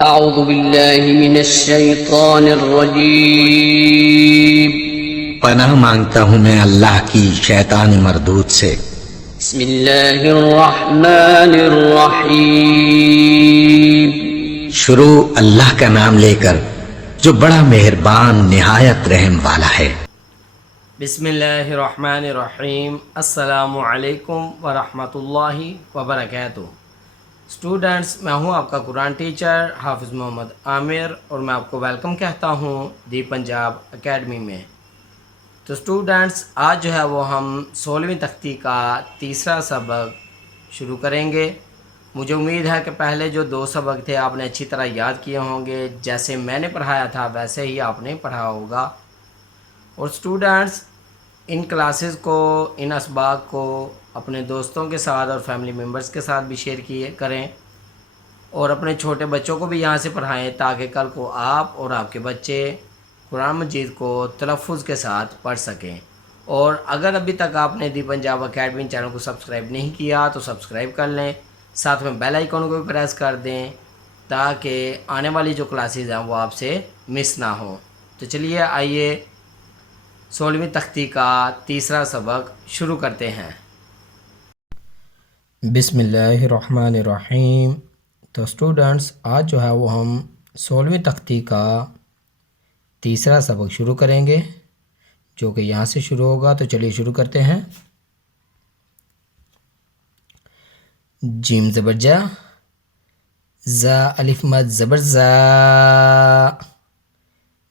أعوذ بالله من الشيطان الرجيم. پناہ مانگتا ہوں میں اللہ کی شیطان مردود سے. بسم الله الرحمن الرحيم. شروع اللہ کا نام لے کر جو بڑا مہربان نہایت رحم والا ہے. بسم اللہ الرحمن الرحیم. السلام علیکم ورحمۃ اللہ وبرکاتہ. اسٹوڈنٹس، میں ہوں آپ کا قرآن ٹیچر حافظ محمد عامر اور میں آپ کو ویلکم کہتا ہوں دی پنجاب اکیڈمی میں. تو اسٹوڈنٹس، آج جو ہے وہ ہم 16ویں تختی کا تیسرا سبق شروع کریں گے. مجھے امید ہے کہ پہلے جو 2 سبق تھے آپ نے اچھی طرح یاد کیے ہوں گے. جیسے میں نے پڑھایا تھا ویسے ہی آپ نے پڑھا ہوگا. اور اسٹوڈنٹس، ان کلاسز کو، ان اسباق کو اپنے دوستوں کے ساتھ اور فیملی ممبرز کے ساتھ بھی شیئر کریں اور اپنے چھوٹے بچوں کو بھی یہاں سے پڑھائیں تاکہ کل کو آپ اور آپ کے بچے قرآن مجید کو تلفظ کے ساتھ پڑھ سکیں. اور اگر ابھی تک آپ نے دی پنجاب اکیڈمی چینل کو سبسکرائب نہیں کیا تو سبسکرائب کر لیں، ساتھ میں بیل آئیکن کو بھی پریس کر دیں تاکہ آنے والی جو کلاسز ہیں وہ آپ سے مس نہ ہوں. تو چلیے آئیے 16ویں تختی کا تیسرا سبق شروع کرتے ہیں. بسم اللہ الرحمن الرحیم. تو اسٹوڈنٹس، آج جو ہے وہ ہم 16ویں تختی کا تیسرا سبق شروع کریں گے جو کہ یہاں سے شروع ہوگا. تو چلیے شروع کرتے ہیں. جیم زبر جا، زا الف مد زبر زا،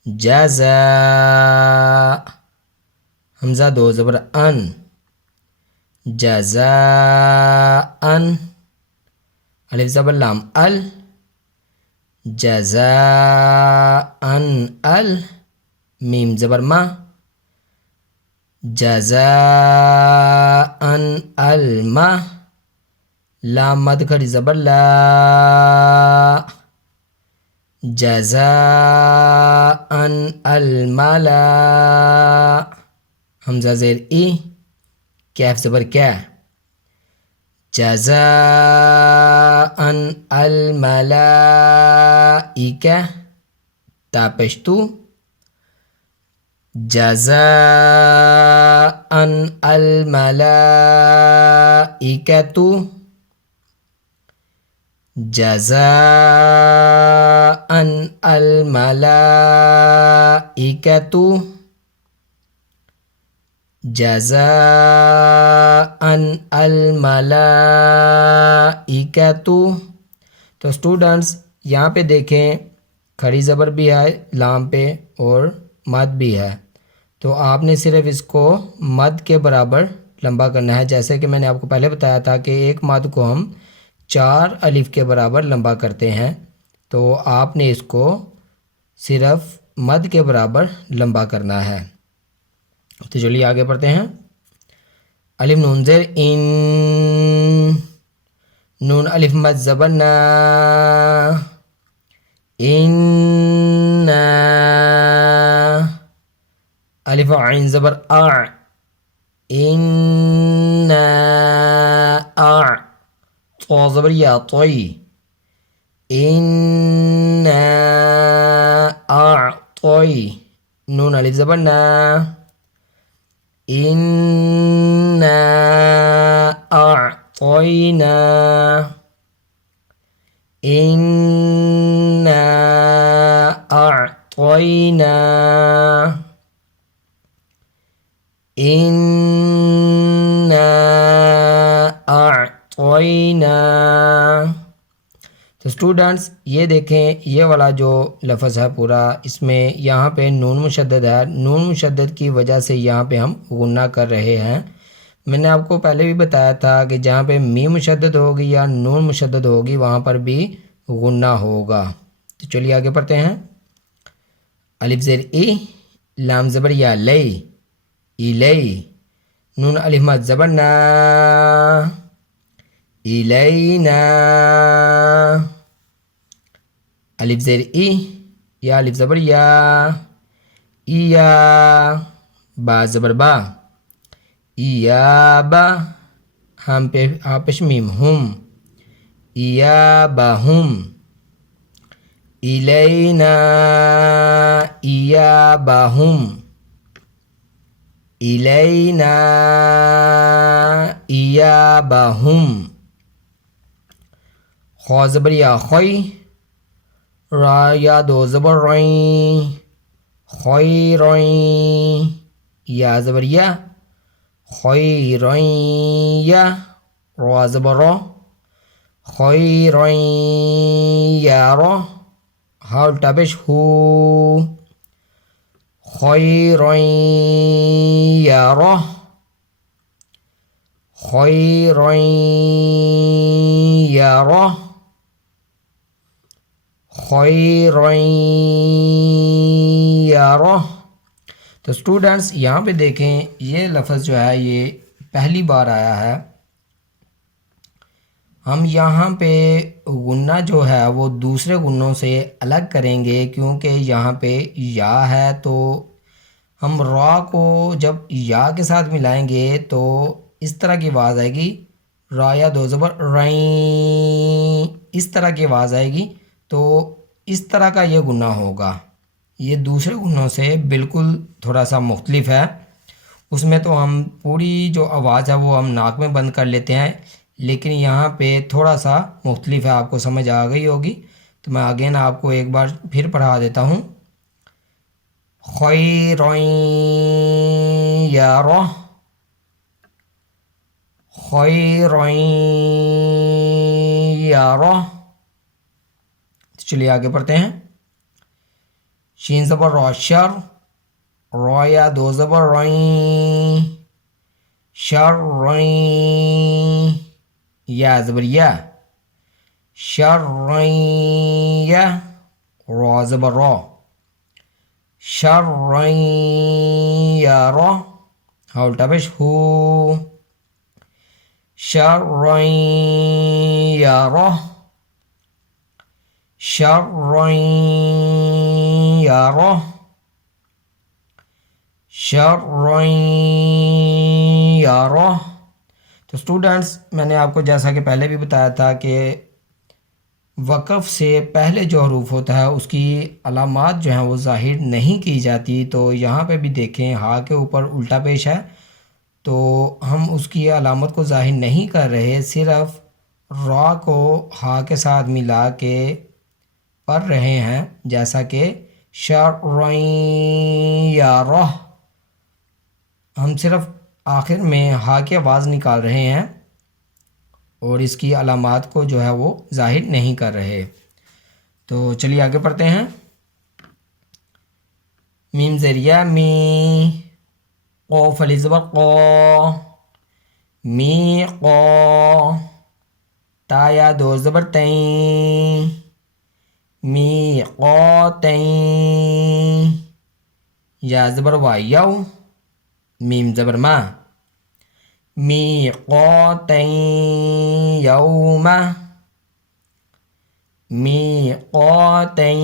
جازا، حمزہ 2 زبر ان، جزاءن، الف زبر لام ال، جزاءن ال، میم زبر ما، جزاءن الما، لام مد کھڑی زبر لا، جزاءن الملا، حمزہ زیر ای، کیف زبر کیا، جزاءن الملائکہ، تا پیش تو، جزاءن الملائکۃ، جزاءن الملائکۃ، جزاءن الملائکۃ. تو اسٹوڈنٹس یہاں پہ دیکھیں کھڑی زبر بھی ہے لام پہ اور مد بھی ہے. تو آپ نے صرف اس کو مد کے برابر لمبا کرنا ہے. جیسے کہ میں نے آپ کو پہلے بتایا تھا کہ ایک مد کو ہم 4 الف کے برابر لمبا کرتے ہیں. تو آپ نے اس کو صرف مد کے برابر لمبا کرنا ہے. تو چلیے آگے پڑھتے ہیں. الف نون زیر ان، نون الف مد زبر نا، انا، الف عین زبر اع، انا اع، طا زبر یا طی، انا اعطی، نون الف زبر نا، انا اعطینا، انا اعطینا، انا اعطینا. تو اسٹوڈنٹس یہ دیکھیں یہ والا جو لفظ ہے پورا، اس میں یہاں پہ نون مشدد ہے. نون مشدد کی وجہ سے یہاں پہ ہم غنہ کر رہے ہیں. میں نے آپ کو پہلے بھی بتایا تھا کہ جہاں پہ میم مشدد ہوگی یا نون مشدد ہوگی وہاں پر بھی غنہ ہوگا. تو چلیے آگے پڑھتے ہیں. الف زیر ای، لام زبر یا لئی، الی، نون الف مد زبر نا، الینا، الف زیر ای، یا الف زبر یا، ایا، با زبر با، ایابا، ہم پہ آپش میم ہم، ایابہم، إلينا إيابهم إلينا إيابهم خا زبر یا خوی را یا دو زبر رین خیرین یا زبر یا خیرین یا را زبر را خیرین یا را ہا الٹا پیش ہو خیرین یا را خیرین یا را خیرین یا را۔ تو اسٹوڈنٹس یہاں پہ دیکھیں یہ لفظ جو ہے یہ پہلی بار آیا ہے۔ ہم یہاں پہ غنہ جو ہے وہ دوسرے غنوں سے الگ کریں گے، کیونکہ یہاں پہ یا ہے تو ہم را کو جب یا کے ساتھ ملائیں گے تو اس طرح کی آواز آئے گی، را یا دو زبر رین، اس طرح کی آواز آئے گی، تو اس طرح کا یہ غنہ ہوگا۔ یہ دوسرے غنوں سے بالکل تھوڑا سا مختلف ہے، اس میں تو ہم پوری جو آواز ہے وہ ہم ناک میں بند کر لیتے ہیں، لیکن یہاں پہ تھوڑا سا مختلف ہے، آپ کو سمجھ آ گئی ہوگی۔ تو میں اگین آپ کو ایک بار پھر پڑھا دیتا ہوں۔ خیرین یارہ خیرین یارہ۔ چلیے آگے پڑھتے ہیں۔ شین زبر را شر، را یا دو زبر رین شرین یا زبر یا شرین یا را زبر را شرین یا را ہا الٹا پیش ہو شرین یا را شرین یا را شرین یا را۔ تو اسٹوڈنٹس میں نے آپ کو جیسا کہ پہلے بھی بتایا تھا کہ وقف سے پہلے جو حروف ہوتا ہے اس کی علامات جو ہیں وہ ظاہر نہیں کی جاتی، تو یہاں پہ بھی دیکھیں ہا کے اوپر الٹا پیش ہے تو ہم اس کی علامت کو ظاہر نہیں کر رہے، صرف را کو ہا کے ساتھ ملا کے پڑھ رہے ہیں، جیسا کہ شرین یا رہ، ہم صرف آخر میں ہا کی آواز نکال رہے ہیں اور اس کی علامات کو جو ہے وہ ظاہر نہیں کر رہے۔ تو چلیے آگے پڑھتے ہیں۔ میم ذریعہ می، قوف علی زبر قو، می قو، تا یا دو زبر تین، می قوتین، یا زبر وا یو، میم زبر ما، می قوتین یوم، می قوتین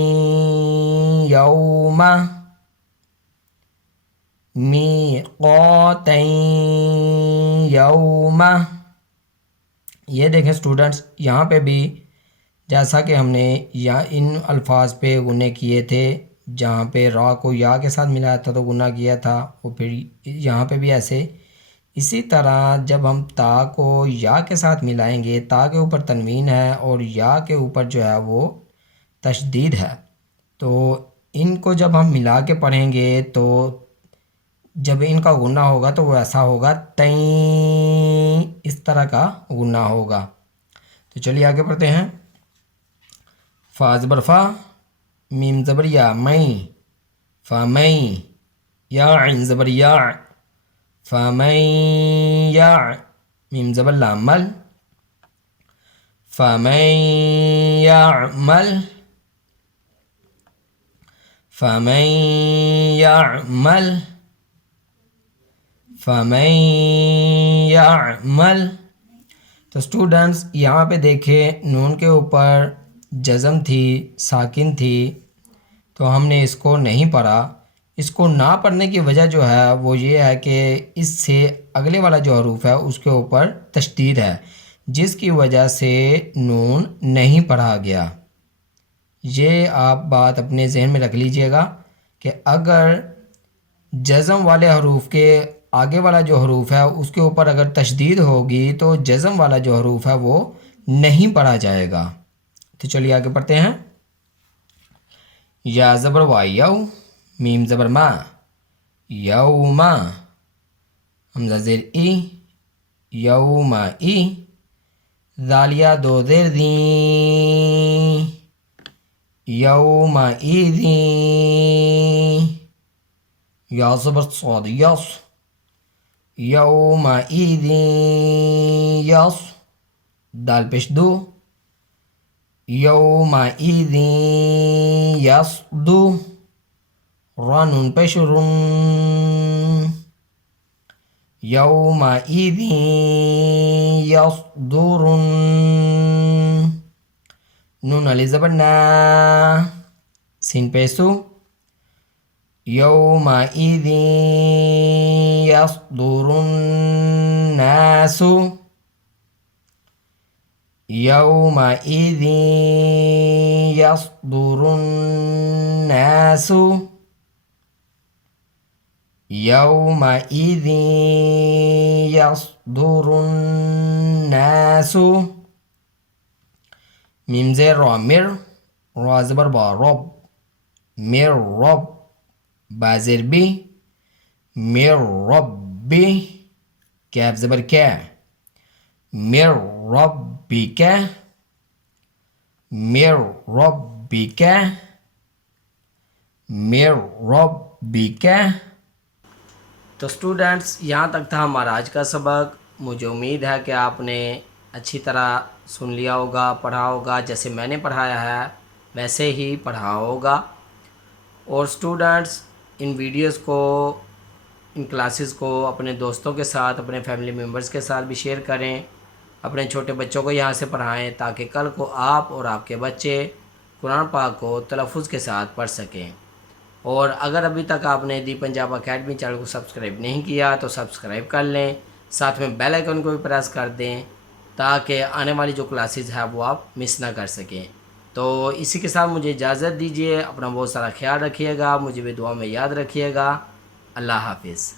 یوم، می قوتین یوم۔ یہ دیکھیں اسٹوڈنٹس یہاں پہ بھی جیسا کہ ہم نے یا ان الفاظ پہ غنّے کیے تھے، جہاں پہ را کو یا کے ساتھ ملایا تھا تو غنّہ کیا تھا، اور پھر یہاں پہ بھی ایسے اسی طرح جب ہم تا کو یا کے ساتھ ملائیں گے، تا کے اوپر تنوین ہے اور یا کے اوپر جو ہے وہ تشدید ہے، تو ان کو جب ہم ملا کے پڑھیں گے تو جب ان کا غنّہ ہوگا تو وہ ایسا ہوگا تین، اس طرح کا غنّہ ہوگا۔ تو چلیے آگے پڑھتے ہیں۔ فا زبر فا، میم زبر یا میں، فمیں، یا عین زبر یا، فمن یا، میم زبر لام مل، فمن یعمل، فمن یعمل، فمن یعمل۔ تو اسٹوڈنٹس یہاں پہ دیکھیں نون کے اوپر جزم تھی، ساکن تھی، تو ہم نے اس کو نہیں پڑھا۔ اس کو نہ پڑھنے کی وجہ جو ہے وہ یہ ہے کہ اس سے اگلے والا جو حروف ہے اس کے اوپر تشدید ہے، جس کی وجہ سے نون نہیں پڑھا گیا۔ یہ آپ بات اپنے ذہن میں رکھ لیجئے گا کہ اگر جزم والے حروف کے آگے والا جو حروف ہے اس کے اوپر اگر تشدید ہوگی تو جزم والا جو حروف ہے وہ نہیں پڑھا جائے گا. تو چلیے آگے پڑھتے ہیں. یا زبر وا یو، میم زبر ما، یوما، حمزہ زیر ای، یوما ای، ذالیہ دو زیر دیں، یوما ایذین، یا زبر صاد یس، یوما ایذین یس، دال پیش دو، یوما ایذین یصدو، را نون پیش رن، یوما ایذین یصدرن، نون علی زبر نا، سین پیسو، یوما ایذین یصدر الناس، یوما ایذین یصدر الناس، یوما ایذین یصدر الناس، میم زیر را مر، را زبر با رب، مر رب، با زیر بی، مر ربی، کاف زبر کا، مر ربک، مر ربک، مر ربک. تو اسٹوڈنٹس یہاں تک تھا ہمارا آج کا سبق. مجھے امید ہے کہ آپ نے اچھی طرح سن لیا ہوگا، پڑھا ہوگا، جیسے میں نے پڑھایا ہے ویسے ہی پڑھا ہوگا. اور اسٹوڈنٹس ان ویڈیوز کو، ان کلاسز کو اپنے دوستوں کے ساتھ، اپنے فیملی ممبرز کے ساتھ بھی شیئر کریں. اپنے چھوٹے بچوں کو یہاں سے پڑھائیں تاکہ کل کو آپ اور آپ کے بچے قرآن پاک کو تلفظ کے ساتھ پڑھ سکیں. اور اگر ابھی تک آپ نے دی پنجاب اکیڈمی چینل کو سبسکرائب نہیں کیا تو سبسکرائب کر لیں، ساتھ میں بیل آئیکن کو بھی پریس کر دیں تاکہ آنے والی جو کلاسز ہے وہ آپ مس نہ کر سکیں. تو اسی کے ساتھ مجھے اجازت دیجیے. اپنا بہت سارا خیال رکھیے گا، مجھے بھی دعا میں یاد رکھیے گا. اللہ حافظ.